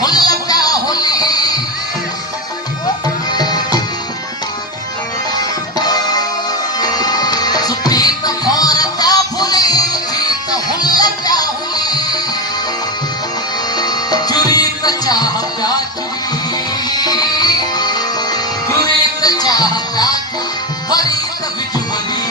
हुल्लका होली सुप्रीत खोरता फुली जीत हुल्लका होली चुरीत चाह प्यार चुरीत चाह प्यार फरीत बिजुमरी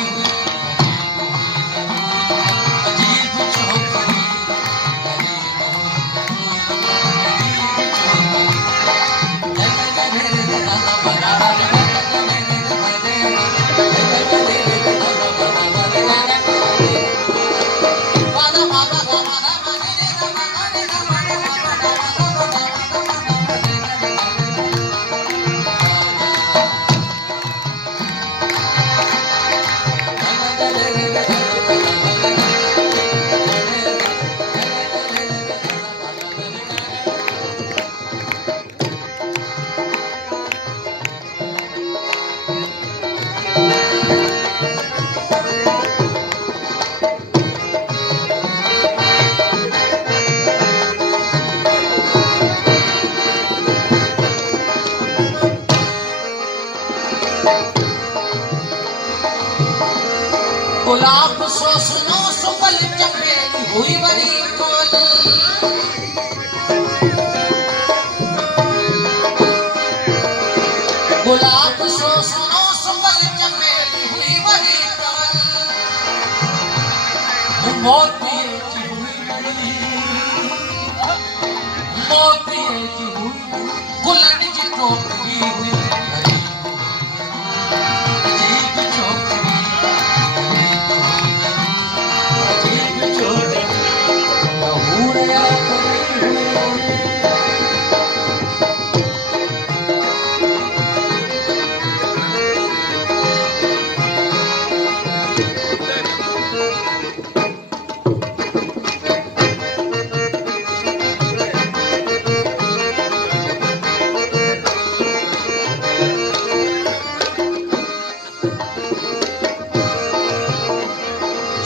गुलाब सो सुनो सुबल चमेली हुई बड़ी कोल गुलाब सो सुनो सुबल चमेली हुई बड़ी कोल मोती की हुई गुलन की टोपी हुई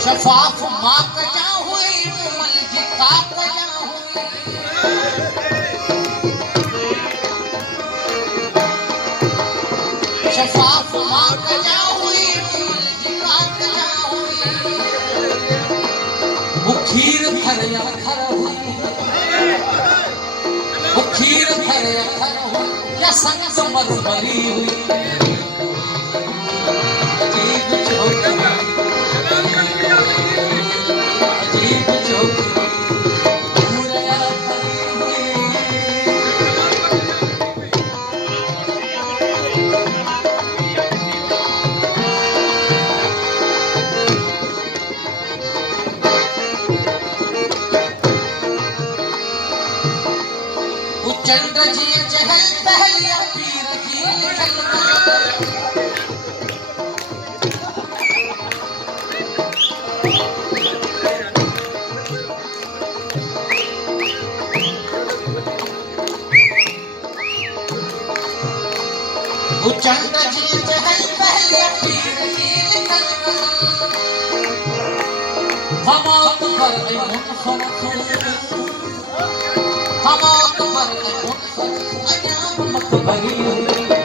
शफाफ माँ कजा हुई उमल की का कजा हुई शफाफ माँ कजा हुई उमल की का कजा हुई मुखीर थरया थर हुई मुखीर थरया थर हुई या संग समर भरी हुई चंद्र जी चहल पहलिया पीर जी चंद्र जी चहल पहलिया पीर जी हमात पर हमात पर अयाम मत भरी